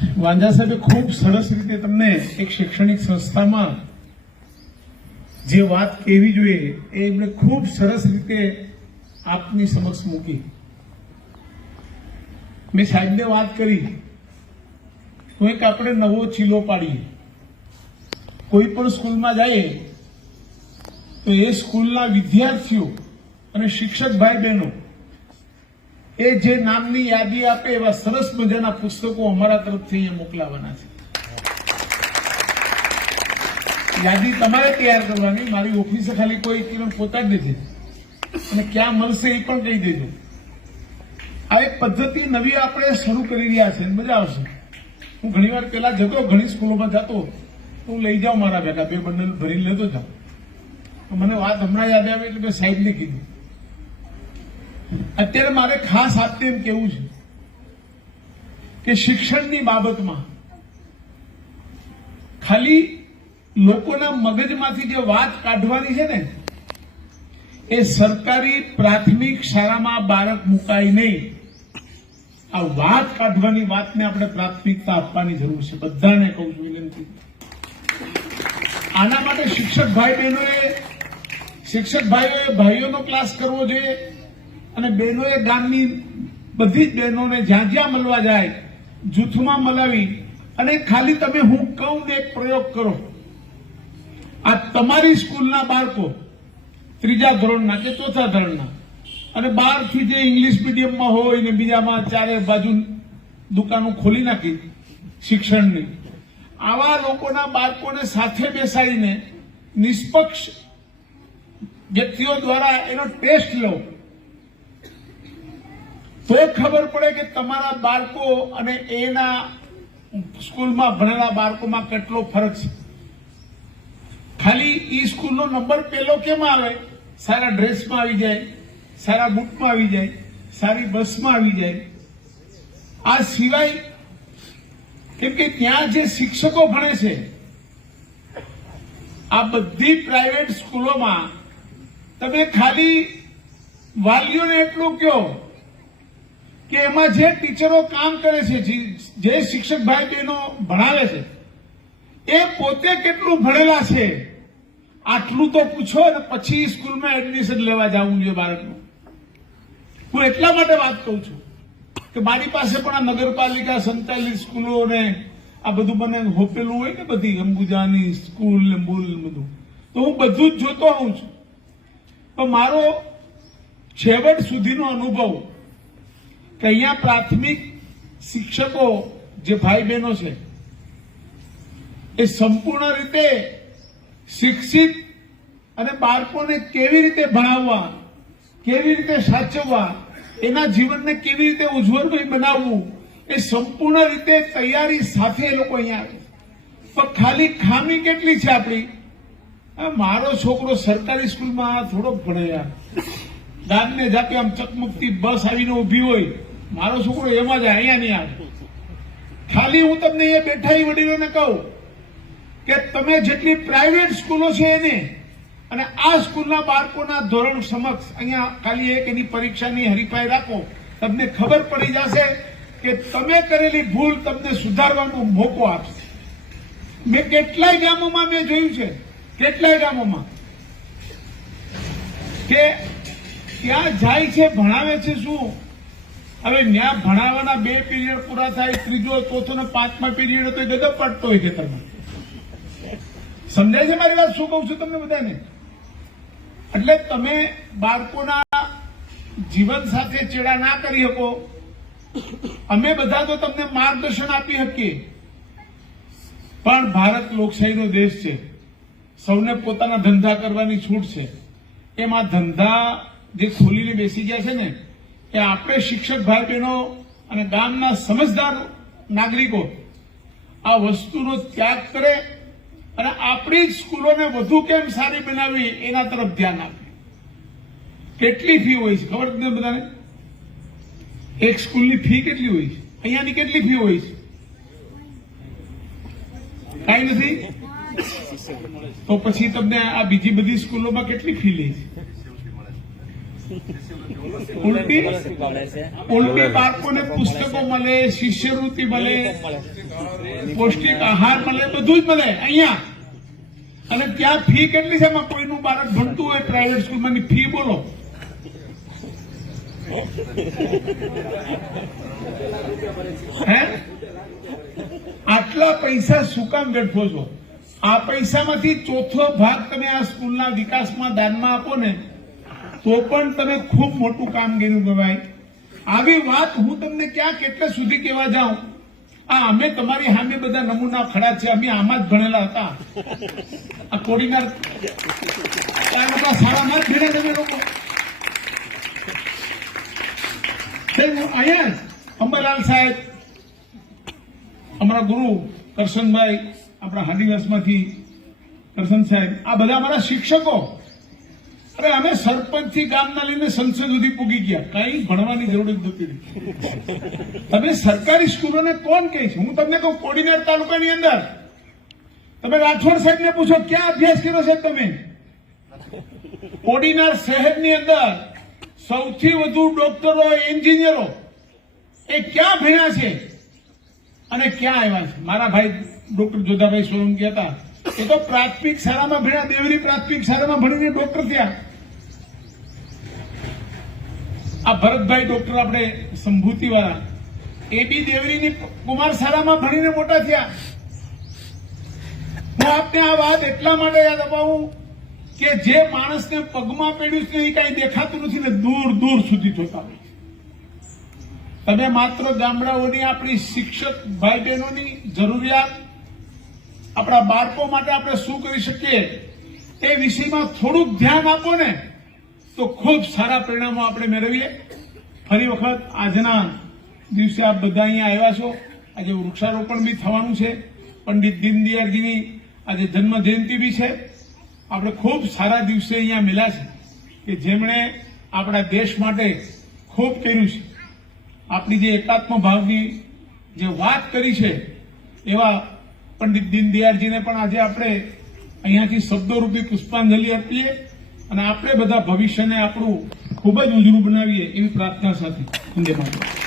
વાંઝા સાહેબે ખૂબ સરસ રીતે તમને એક શૈક્ષણિક સંસ્થામાં જે વાત કહેવી જોઈએ એ એમણે ખૂબ સરસ રીતે આપની સમક્ષ મૂકી. મેં સાહેબને વાત કરી તો એક આપણે નવો ચીલો પાડીએ. કોઈ પણ સ્કૂલમાં જઈએ તો એ સ્કૂલના વિદ્યાર્થીઓ અને શિક્ષક ભાઈ બહેનો એ જે નામની યાદી આપે એવા સરસ મજાના પુસ્તકો અમારા તરફથી એ મોકલાવાના છે. યાદી તમારે તૈયાર કરવાની, મારી ઓફિસે ખાલી કોઈ કિરણ પહોંચાડી દેજે અને ક્યાં મળશે એ પણ કહી દેજો. આ એક પદ્ધતિ નવી આપણે શરૂ કરી રહ્યા છે, મજા આવશે. હું ઘણી વાર પહેલા જતો, ઘણી સ્કૂલોમાં જતો, હું લઈ જાઉં મારા બેટા, 2 બંડલ ભરી લેતો જાઉં. મને વાત હમણાં યાદ આવી એટલે મેં સાહેબને કીધું. અત્યારે મારે ખાસ આપને એમ કેવું છે કે શિક્ષણની બાબતમાં ખાલી લોકોના મગજમાંથી જે વાત કાઢવાની છે ને, એ સરકારી પ્રાથમિક શાળામાં બાળક મુકાય નહીં. આ વાત કાઢવાની વાતને આપણે પ્રાથમિકતા આપવાની જરૂર છે. બધાને કહું છું, વિનંતી. આના માટે શિક્ષક ભાઈઓનો ક્લાસ કરવો જોઈએ અને બહેનોએ ગામની બધી જ બહેનોને જ્યાં જ્યાં મળવા જાય જૂથમાં મલાવી અને ખાલી તમે હું કહું ને એક પ્રયોગ કરો. આ તમારી સ્કૂલના બાળકો 3જા ધોરણના કે 4થા ધોરણના અને 12થી જે ઇંગ્લિશ મીડિયમમાં હોય ને બીજામાં ચારે બાજુ દુકાનો ખોલી નાખી શિક્ષણની, આવા લોકોના બાળકોને સાથે બેસાડીને નિષ્પક્ષ વ્યક્તિઓ દ્વારા એનો ટેસ્ટ લો તો ખબર પડે કે તમારા બાળકો અને એના સ્કૂલમાં ભણેલા બાળકોમાં કેટલો ફરક છે. ખાલી ઈ સ્કૂલનો નંબર પહેલો કેમ આવે? સારા ડ્રેસમાં આવી જાય, સારા બુટમાં આવી જાય, સારી બસમાં આવી જાય. આ સિવાય કેમ કે ત્યાં જે શિક્ષકો ભણે છે, આ બધી પ્રાઇવેટ સ્કૂલોમાં તમે ખાલી વાલીઓને એટલું કહો કે એમાં જે ટીચરો કામ કરે છે, જે શિક્ષક ભાઈ બહેનો ભણાવે છે, એ પોતે કેટલું ભણેલા છે આટલું તો પૂછો ને પછી સ્કૂલમાં એડમિશન લેવા જવું જોઈએ બાળકનું. હું એટલા માટે વાત કહું છું કે મારી પાસે પણ આ નગરપાલિકા સંચાલિત સ્કૂલો ને આ બધું મને હોપેલું હોય ને, બધી અંબુજાની સ્કૂલ ને બધું, તો હું બધું જ જોતો આવું છું. તો મારો છેવટ સુધીનો અનુભવ કે અહીંયા પ્રાથમિક શિક્ષકો જે ભાઈ બહેનો છે એ સંપૂર્ણ રીતે શિક્ષિત અને બાળકોને કેવી રીતે ભણાવવા, કેવી રીતે સાચવવા, એના જીવનને કેવી રીતે ઉજ્જવળ બનાવવું, એ સંપૂર્ણ રીતે તૈયારી સાથે એ લોકો અહીંયા આવે. પણ ખાલી ખામી કેટલી છે આપણી? મારો છોકરો સરકારી સ્કૂલમાં થોડોક ભણે યાર, ગામને જાતે આમ ચકમકતી બસ આવીને ઉભી હોય, મારો છોકરો એમાં જ અહીંયા નહીં આવે. ખાલી હું તમને એ બેઠા વડીલોને કહું કે તમે જેટલી પ્રાઇવેટ સ્કૂલો છે એને અને આ સ્કૂલના બાળકોના ધોરણ સમક્ષ અહીંયા ખાલી એક એની પરીક્ષાની હરીફાઈ રાખો, તમને ખબર પડી જશે કે તમે કરેલી ભૂલ તમને સુધારવાનો મોકો આપશે. મેં કેટલાય ગામોમાં મેં જોયું છે, કેટલાય ગામોમાં કે ત્યાં જાય છે, ભણાવે છે. શું હવે ત્યાં ભણાવવાના 2 પીરિયડ પૂરા થાય, 3જો, 4થો ને 5મા પીરિયડ તો ગદબ પડતો હોય ખેતરમાં. સમજાય છે મારી વાત? શું કહું છું તમને બધાને? એટલે તમે બાળકોના જીવન સાથે ચેડા ના કરી શકો. અમે બધા તો તમને માર્ગદર્શન આપી શકીએ, પણ ભારત લોકશાહીનો દેશ છે, સૌને પોતાના ધંધા કરવાની છૂટ છે. એમાં ધંધા જે ખોલીને બેસી ગયા છે ને, એ આપણે શિક્ષક ભાઈ બહેનો અને ગામના સમજદાર નાગરિકો આ વસ્તુનો ત્યાગ કરે અને આપણી જ સ્કૂલોને વધુ કેમ સારી બનાવી એના તરફ ધ્યાન આપે. કેટલી ફી હોય છે ખબર તમને બધાને? એક સ્કૂલની ફી કેટલી હોય છે? અહીંયાની કેટલી ફી હોય છે? કાંઈ નથી. તો પછી તમને આ બીજી બધી સ્કૂલોમાં કેટલી ફી લે છે? ઉલટી બાળકોને પુસ્તકો મળે, શિષ્યવૃત્તિ મળે, પૌષ્ટિક આહાર મળે, બધું જ મળે અહીંયા. અને ત્યાં ફી કેટલી છે? એમાં કોઈનું બાળક ભણતું હોય પ્રાઇવેટ સ્કૂલમાં, ફી બોલો. હે, આટલા પૈસા શું કામ વેડફો છો? આ પૈસામાંથી ચોથો ભાગ તમે આ સ્કૂલના વિકાસમાં દાનમાં આપો ને તો પણ તમે ખૂબ મોટું કામ કર્યું ભાઈ. આવી વાત હું તમને ક્યાં કેટલે સુધી કહેવા જાઉં? અમે તમારી સામે બધા નમૂના ખડા છે. અમે આમાં જ ભણેલા હતા. આ કોડીનાર શાળામાં જ ભણ્યા તમે લોકો. અહીંયા અંબાલાલ સાહેબ, અમારા ગુરુ કરશનભાઈ, આપણા હાડીવાસમાંથી કરશન સાહેબ, આ બધા અમારા શિક્ષકો. અરે અમે સરપંચ થી ગામના લઈને સંસદ સુધી પૂગી ગયા. કઈ ભણવાની જરૂર જ નથી. તમે સરકારી સ્કૂલોને કોણ કહે છે? હું તમને કહું, કોડીનાર તાલુકાની અંદર તમે રાઠોડ સાહેબ ને પૂછો ક્યાં અભ્યાસ કર્યો છે તમે? કોડીનાર શહેરની અંદર સૌથી વધુ ડોક્ટરો, એન્જિનિયરો એ ક્યાં ભણ્યા છે અને ક્યાં આવ્યા છે? મારા ભાઈ ડોક્ટર જોધાભાઈ સોલંકી હતા, એ તો પ્રાથમિક શાળામાં ભણ્યા, દેવરી પ્રાથમિક શાળામાં ભણીને ડોક્ટર થયા. આ ભરતભાઈ ડોક્ટર આપણે સંભૂતિવાળા, એ બી દેવરીની કુમાર શાળામાં ભણીને મોટા થયા. હું આપને આ વાત એટલા માટે યાદ અપાવું કે જે માણસને પગમાં પડ્યું છે એ કઈ દેખાતું નથી ને દૂર દૂર સુધી જોતા હોય. તમે માત્ર ગામડાઓની આપણી શિક્ષક ભાઈ બહેનોની જરૂરિયાત, આપણા બાળકો માટે આપણે શું કરી શકીએ એ વિષયમાં થોડુંક ધ્યાન આપો ને તો ખૂબ સારા પરિણામો આપણે મેળવીએ. ફરી વખત આજના દિવસે આપ બધા અહીંયા આવ્યા છો. આજે વૃક્ષારોપણ બી થવાનું છે. પંડિત દીનદયાળજીની આજે જન્મ જયંતિ બી છે. આપણે ખૂબ સારા દિવસે અહીંયા મળ્યા છે કે જેમણે આપણા દેશ માટે ખૂબ કર્યું છે. આપણી જે એકાત્મ ભાવની જે વાત કરી છે એવા પંડિત દીનદયાળજીને પણ આજે આપણે અહીંયાથી શબ્દોરૂપી પુષ્પાંજલિ આપીએ અને આપણે બધા ભવિષ્યને આપણું ખૂબ જ ઉજળું બનાવીએ એવી પ્રાર્થના સાથે વંદે માતરમ.